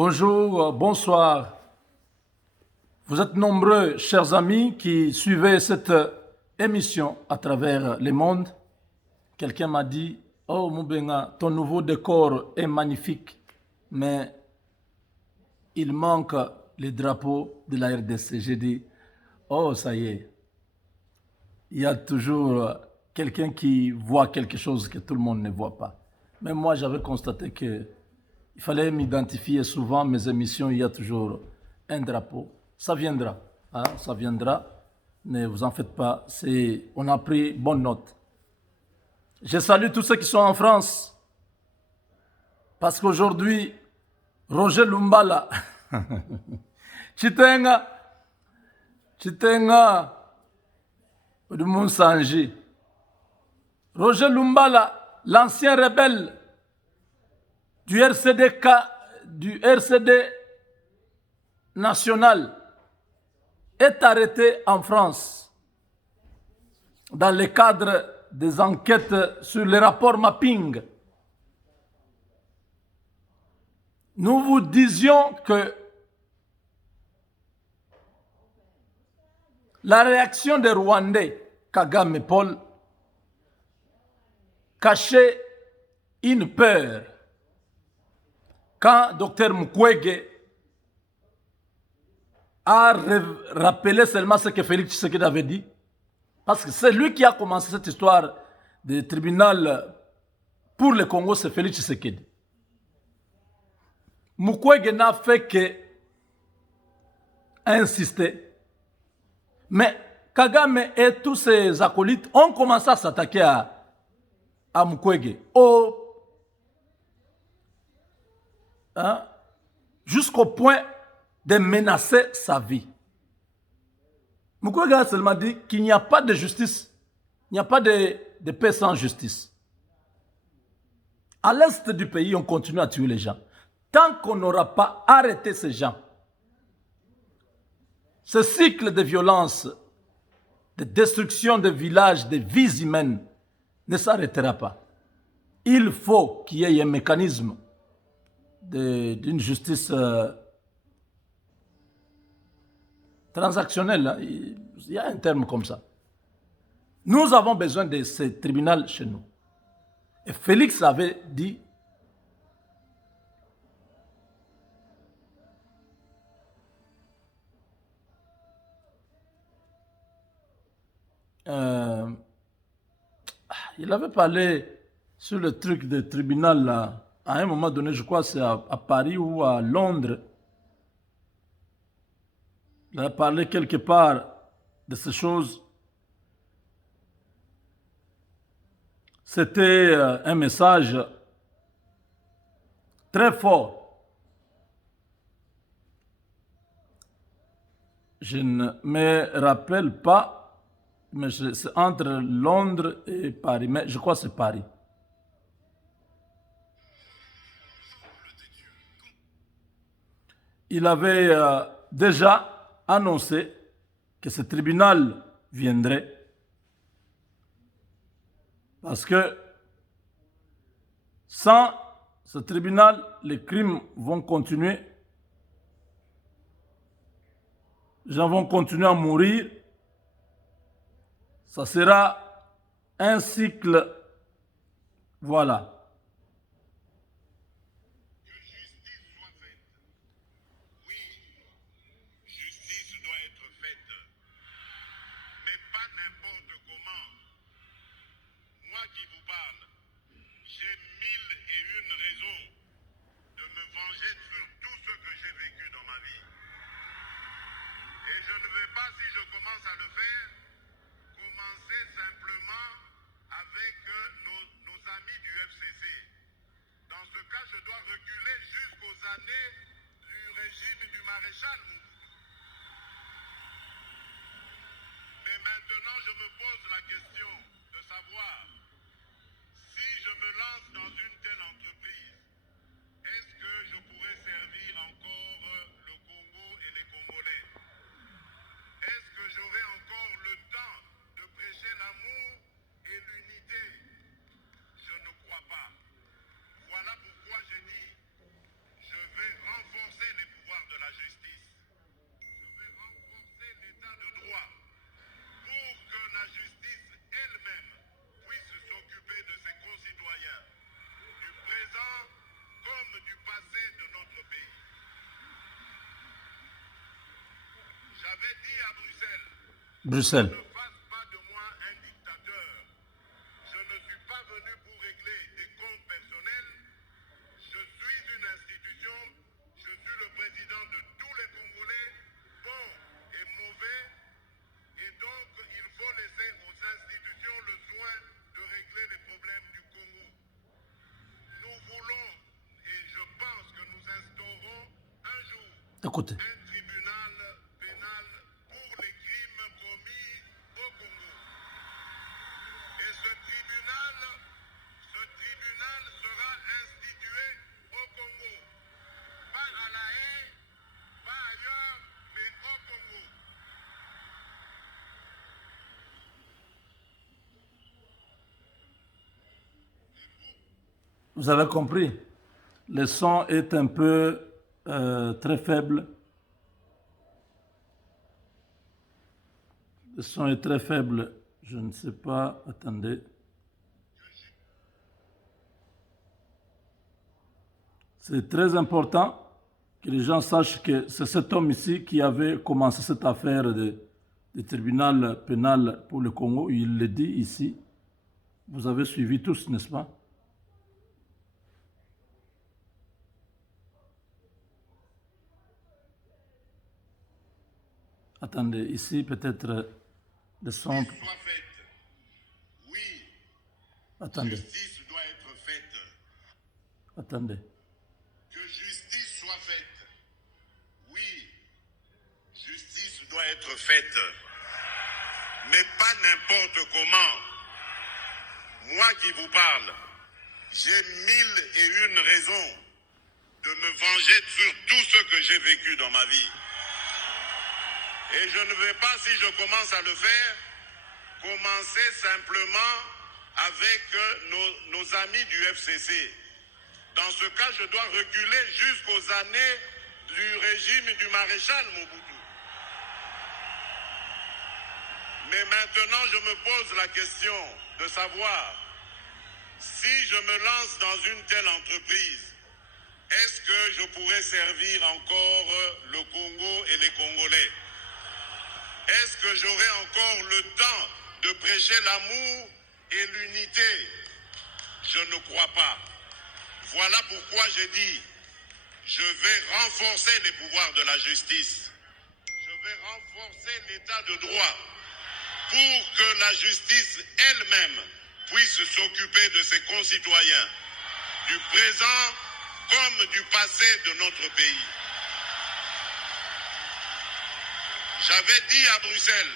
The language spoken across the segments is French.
Bonjour, bonsoir. Vous êtes nombreux, chers amis, qui suivez cette émission à travers le monde. Quelqu'un m'a dit, oh Moubenga, ton nouveau décor est magnifique, mais il manque les drapeaux de la RDC. J'ai dit, oh ça y est, il y a toujours quelqu'un qui voit quelque chose que tout le monde ne voit pas. Mais moi, j'avais constaté que il fallait m'identifier souvent, mes émissions, il y a toujours un drapeau. Ça viendra, hein, ça viendra. Ne vous en faites pas, on a pris bonne note. Je salue tous ceux qui sont en France, parce qu'aujourd'hui, Roger Lumbala, Chitenga, de Monsanji, Roger Lumbala, l'ancien rebelle du RCD national, est arrêté en France dans le cadre des enquêtes sur les rapports mapping. Nous vous disions que la réaction des Rwandais, Kagame et Paul, cachait une peur. Quand Dr Mukwege a rappelé seulement ce que Félix Tshisekedi avait dit, parce que c'est lui qui a commencé cette histoire de tribunal pour le Congo, c'est Félix Tshisekedi. Mukwege n'a fait que insister. Mais Kagame et tous ses acolytes ont commencé à s'attaquer à Mukwege. Jusqu'au point de menacer sa vie. Mukwege a seulement dit qu'il n'y a pas de justice, il n'y a pas de paix sans justice. À l'est du pays, on continue à tuer les gens. Tant qu'on n'aura pas arrêté ces gens, ce cycle de violence, de destruction de villages, de vies humaines, ne s'arrêtera pas. Il faut qu'il y ait un mécanisme d'une justice transactionnelle. Il y a un terme comme ça. Nous avons besoin de ce tribunal chez nous. Et Félix avait dit, il avait parlé sur le truc de tribunal là, à un moment donné, je crois que c'est à Paris ou à Londres. Il a parlé quelque part de ces choses. C'était un message très fort. Je ne me rappelle pas, mais c'est entre Londres et Paris, mais je crois que c'est Paris. Il avait déjà annoncé que ce tribunal viendrait parce que sans ce tribunal, les crimes vont continuer. Les gens vont continuer à mourir. Ça sera un cycle. Voilà. Qui vous parle, j'ai 1001 raisons de me venger sur tout ce que j'ai vécu dans ma vie. Et je ne vais pas, si je commence à le faire, commencer simplement avec nos amis du FCC. Dans ce cas, je dois reculer jusqu'aux années du régime du maréchal Mobutu. Mais maintenant, je me pose la question de savoir si je me lance dans une telle entreprise, est-ce que je pourrais servir encore le Congo et les Congolais? Est-ce que j'aurai encore le temps de prêcher l'amour et l'unité? Je ne crois pas. Voilà pourquoi je dis, je vais renforcer Bruxelles. Ne fasse pas de moi un dictateur. Je ne suis pas venu pour régler des comptes personnels. Je suis une institution. Je suis le président de tous les Congolais, bons et mauvais. Et donc, il faut laisser aux institutions le soin de régler les problèmes du Congo. Nous voulons, et je pense que nous instaurons un jour Écoutez. un tribunal pénal pour les crimes commis au Congo. Et ce tribunal sera institué au Congo. Pas à La Haye, pas ailleurs, mais au Congo. Vous avez compris. Le son est un peu très faible. Le son est très faible. Je ne sais pas. Attendez. C'est très important que les gens sachent que c'est cet homme ici qui avait commencé cette affaire de tribunal pénal pour le Congo. Il le dit ici. Vous avez suivi tous, n'est-ce pas? Attendez, ici peut-être le son. Soit faite. Oui, Attendez, justice doit être faite. attendez. Que justice soit faite. Oui, justice doit être faite. Mais pas n'importe comment. Moi qui vous parle, j'ai 1001 raisons de me venger sur tout ce que j'ai vécu dans ma vie. Et je ne vais pas, si je commence à le faire, commencer simplement avec nos amis du FCC. Dans ce cas, je dois reculer jusqu'aux années du régime du maréchal Mobutu. Mais maintenant, je me pose la question de savoir si je me lance dans une telle entreprise, est-ce que je pourrais servir encore le Congo et les Congolais? Est-ce que j'aurai encore le temps de prêcher l'amour et l'unité? Je ne crois pas. Voilà pourquoi j'ai dit, je vais renforcer les pouvoirs de la justice. Je vais renforcer l'état de droit pour que la justice elle-même puisse s'occuper de ses concitoyens, du présent comme du passé de notre pays. J'avais dit à Bruxelles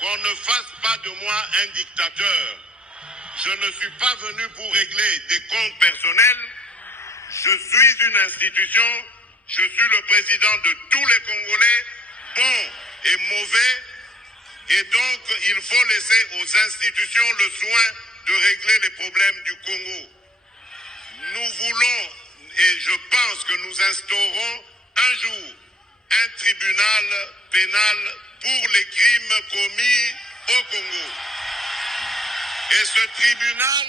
qu'on ne fasse pas de moi un dictateur. Je ne suis pas venu pour régler des comptes personnels. Je suis une institution. Je suis le président de tous les Congolais, bons et mauvais. Et donc, il faut laisser aux institutions le soin de régler les problèmes du Congo. Nous voulons, et je pense que nous instaurons un jour un tribunal pénal pour les crimes commis au Congo. Et ce tribunal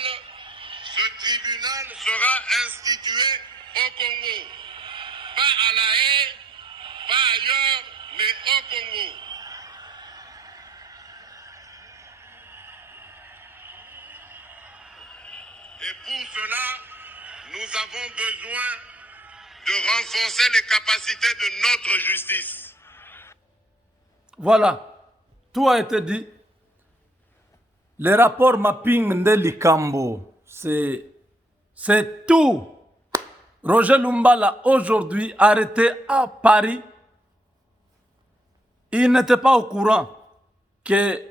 sera institué au Congo. Pas à La Haye, pas ailleurs, mais au Congo. Et pour cela, nous avons besoin de renforcer les capacités de notre justice. Voilà, tout a été dit. Le rapport mapping de Likambo, c'est tout. Roger Lumbala, aujourd'hui, arrêté à Paris, il n'était pas au courant que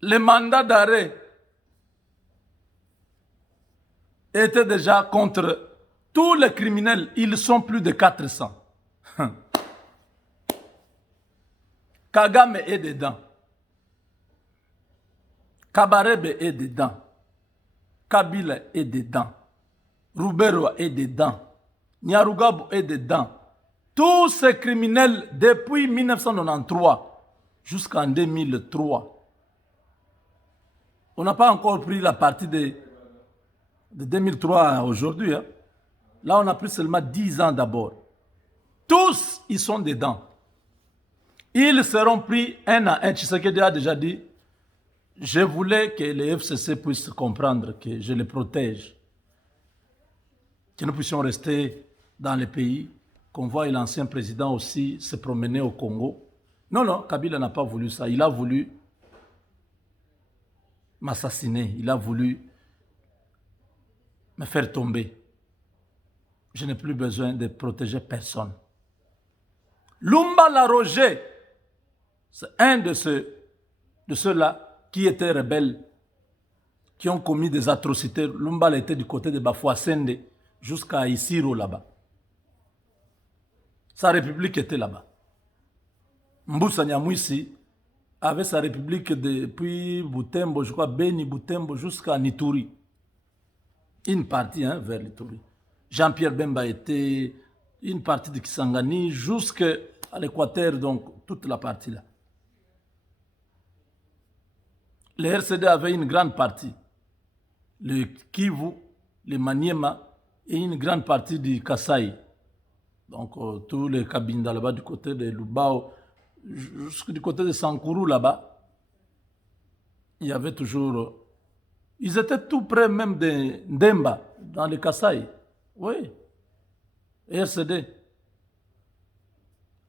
le mandat d'arrêt était déjà contre tous les criminels. Ils sont plus de 400. Kagame est dedans. Kabarebe est dedans. Kabila est dedans. Rubero est dedans. Nyarugabo est dedans. Tous ces criminels depuis 1993 jusqu'en 2003. On n'a pas encore pris la partie de 2003 à aujourd'hui. Hein. Là, on a pris seulement 10 ans d'abord. Tous, ils sont dedans. Ils seront pris un à un. Tshisekedi a déjà dit, je voulais que les FCC puissent comprendre que je les protège, que nous puissions rester dans le pays, qu'on voie l'ancien président aussi se promener au Congo. Non, non, Kabila n'a pas voulu ça. Il a voulu m'assassiner. Il a voulu me faire tomber. Je n'ai plus besoin de protéger personne. Lumba Laroger, c'est un de ceux-là qui étaient rebelles, qui ont commis des atrocités. Lumba était du côté de Bafouassende jusqu'à Isiro là-bas. Sa république était là-bas. Mboussa Nyamwisi avait sa république depuis Butembo, je crois, Beni Butembo jusqu'à Nituri. Une partie vers Nituri. Jean-Pierre Bemba était une partie de Kisangani jusqu'à l'Équateur, donc toute la partie là. Le RCD avait une grande partie. Le Kivu, le Maniema et une grande partie du Kasaï. Donc tous les Kabinda là-bas du côté de Lubao, jusqu'au côté de Sankuru là-bas, il y avait toujours... Ils étaient tout près même de Ndemba, dans le Kasaï. Oui. RCD.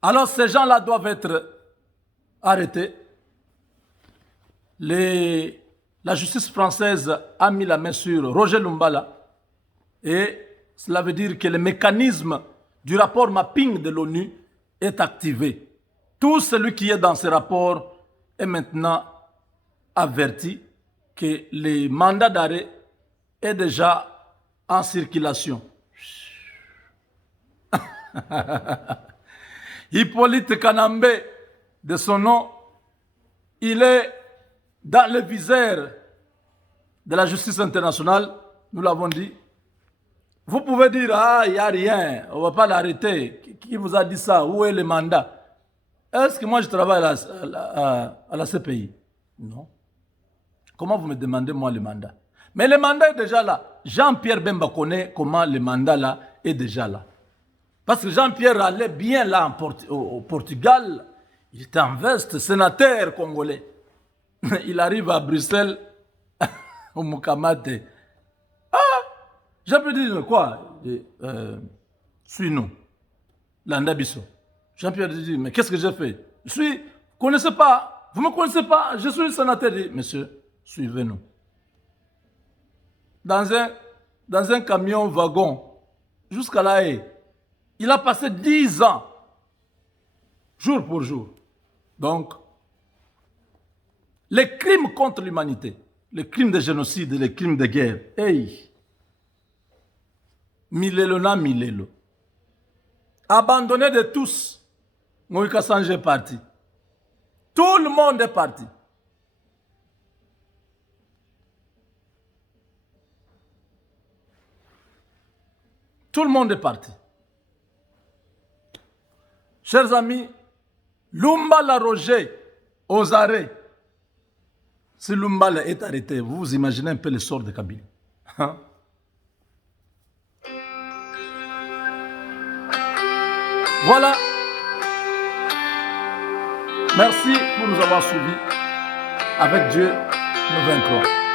Alors ces gens-là doivent être arrêtés. La justice française a mis la main sur Roger Lumbala et cela veut dire que le mécanisme du rapport mapping de l'ONU est activé. Tout celui qui est dans ce rapport est maintenant averti que le mandat d'arrêt est déjà en circulation. Hippolyte Kanambe, de son nom, il est dans le viseur de la justice internationale, nous l'avons dit. Vous pouvez dire, ah, il n'y a rien, on ne va pas l'arrêter. Qui vous a dit ça? Où est le mandat? Est-ce que moi je travaille à la CPI? Non. Comment vous me demandez, moi, le mandat? Mais le mandat est déjà là. Jean-Pierre Bemba connaît comment le mandat là est déjà là. Parce que Jean-Pierre allait bien là au Portugal. Il était en veste, sénateur congolais. Il arrive à Bruxelles, au Mukamate. Ah, j'ai pu dire quoi? Suis-nous. Landabiso. Jean-Pierre dit, mais qu'est-ce que j'ai fait? Connaissez pas, vous ne me connaissez pas, je suis sénateur. Il dit, monsieur, suivez-nous. Dans un camion wagon, jusqu'à La Haye, il a passé 10 ans, jour pour jour. Donc, les crimes contre l'humanité, les crimes de génocide, les crimes de guerre, hey, Milelo na Milelo, abandonné de tous, Moïka Sange est parti. Tout le monde est parti. Tout le monde est parti. Chers amis, Lumba Laroger aux arrêts. Si Lumba est arrêté, vous vous imaginez un peu le sort de Kabila. Hein? Voilà. Merci pour nous avoir suivis. Avec Dieu, nous vaincrons.